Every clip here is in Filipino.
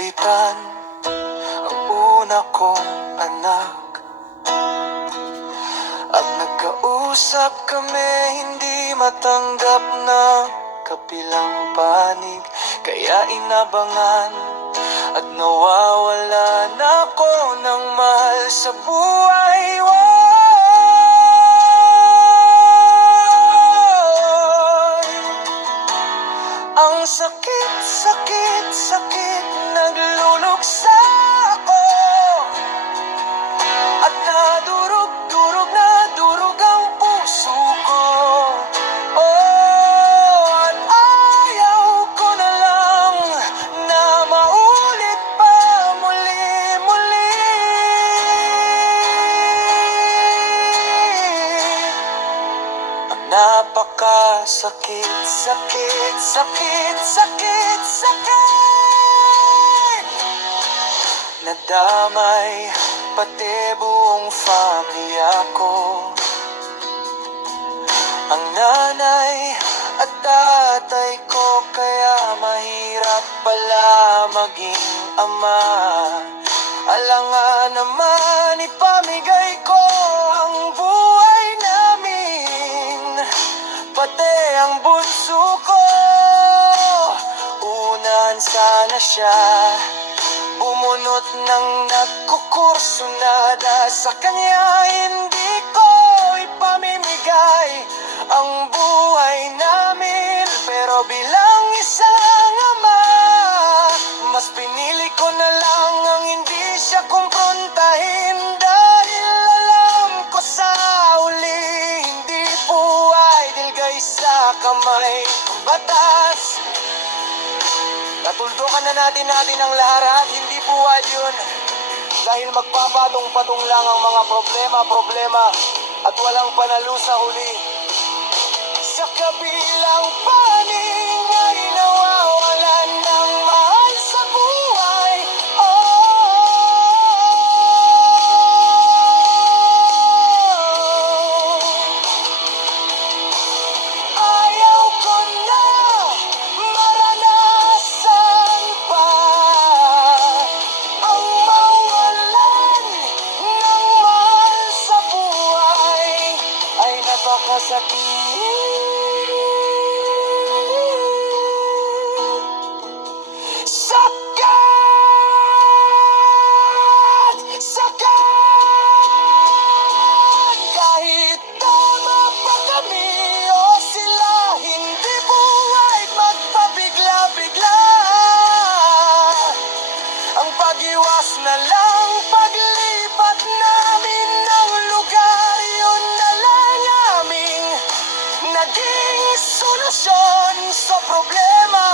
palitan ang una kong anak. At nagkausap kami, hindi matanggap na kabilang panig. Kaya inabangan at nawawalan ako ng mahal sa buhay. Ang sakit, sakit, sakit, nagluluksa ako. At nadurog, durog, nadurog ang puso ko. Oh, at ayaw ko na lang na maulit pa muli-muli. Ang napakasakit, sakit, sakit, sakit, sakit. Nadamay pati buong pamilya ko. Ang nanay at tatay ko, kaya mahirap pala maging ama. Alangan naman ipamigay ko ang buhay namin, pati ang bunso ko. Unahan sana siya bumunot ng nagkukurso na sa kanya. Hindi ko ipamimigay ang buhay namin, pero bilang isang ama, mas pinili ko na lang ang hindi siya kumprontahin. Dahil alam ko sa uli, hindi po idol sa kamay ng batas. Natuldukan na natin ang lahat, hindi buwad yun. Dahil magpapatong-patong lang ang mga problema at walang panalo sa huli. Sa kabilang panig ay nawawalan ng mahal sa buhay. Ayaw ko na maranasan pa ang mawalan ng mahal sa buhay. Ay napakasakit. Sakit! Sakit! Kahit tama pa kami o sila, hindi buhay magpabigla-bigla. Ang pag-iwas na lang, paglipat namin ng lugar, yun na lang aming naging solusyon sa problema.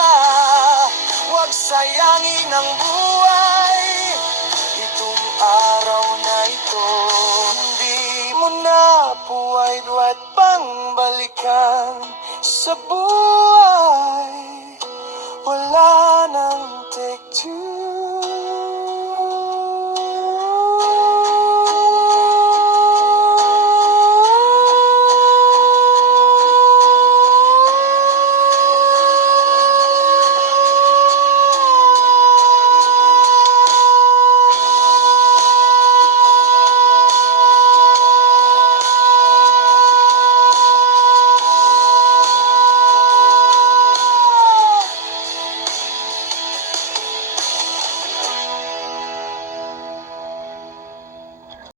Huwag sayangin ang buhay, itong araw na ito. Hindi mo na puwait pang balikan sa buhay. Wala nang